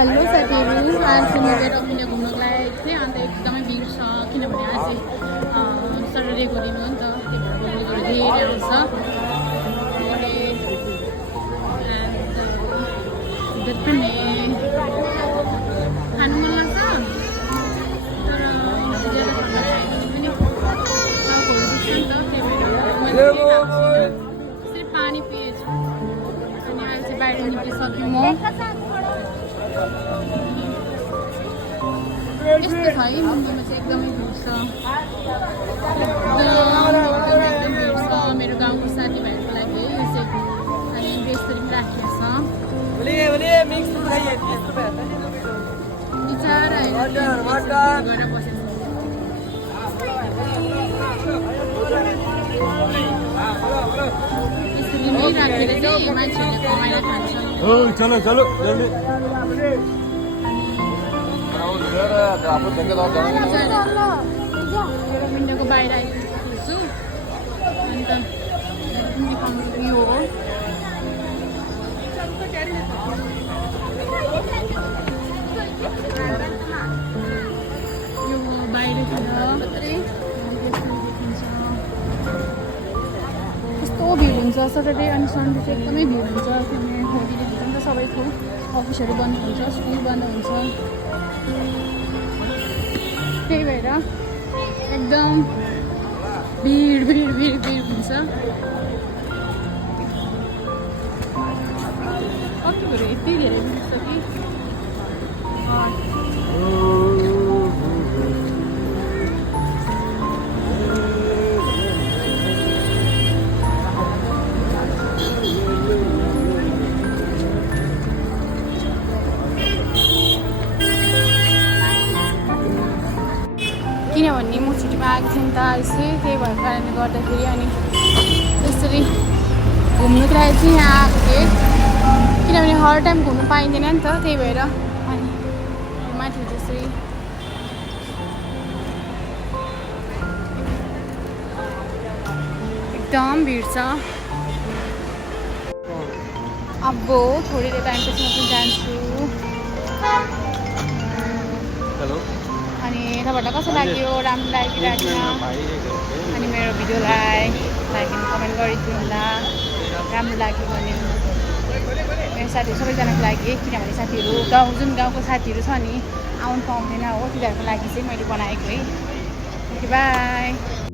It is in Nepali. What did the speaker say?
हेलो साथीहरू, आज म बेरकिने घुम्नको लागेको थिएँ। अन्त एकदमै भिड छ किनभने आज सटरडेको दिन हो नि त, त्यही भएर पब्लिकहरू धेरै आउँछ। खानु मन लाग्छ तर ज्यादा खाना खाएन भने पनि टाउकोहरू दुख्छ नि त, त्यही भएर मैले यसरी पानी पिएछु। अनि अहिले चाहिँ बाहिर निक्लिसकेँ म। यस्तो छ है मुम्बईमा चाहिँ एकदमै भिड छ, एकदम भिड छ। मेरो गाउँको साथीभाइहरूको लागि है यो चाहिँ। अनि बेसरी पनि राखिएको छ बिचरा गरेर बसेको छ। यसरी नै राखेर चाहिँ मान्छेहरूले कमाएर खान्छन्। विन्डोको बाहिर आइपुग्छु। अन्त यो हो बाहिरतिर कस्तो भिड हुन्छ सटरडे अनि सन्डे चाहिँ एकदमै भिड हुन्छ। किनभने होलिडे हुन्छ नि त, सबैको अफिसहरू बन्द हुन्छ, स्कुल बन्द हुन्छ, त्यही भएर एकदम भिड भिड भिड भिड हुन्छ। कति भयो यति धेरै भिड छ कि किनभने म छुट्टीमा आएको थिएँ नि त यसै, त्यही भएको कारणले गर्दाखेरि। अनि यसरी घुम्नुको लागि चाहिँ यहाँ आएको थिएँ, किनभने हर टाइम घुम्नु पाइँदैन नि त, त्यही भएर। अनि माथि त्यसरी एकदम भिड छ। अब थोरै टाइमपछि म पनि जान्छु। अनि तपाईँहरूलाई कस्तो लाग्यो, राम्रो लाग्यो लाग्दैन? अनि मेरो भिडियोलाई लाइक एन्ड कमेन्ट गरिदिनु होला राम्रो लाग्यो भने। मेरो साथीहरू सबैजनाको लागि, किनभने साथीहरू जुन गाउँको साथीहरू छ नि आउनु पाउँदैन हो, तिनीहरूको लागि चाहिँ मैले बनाएको है। Okay by.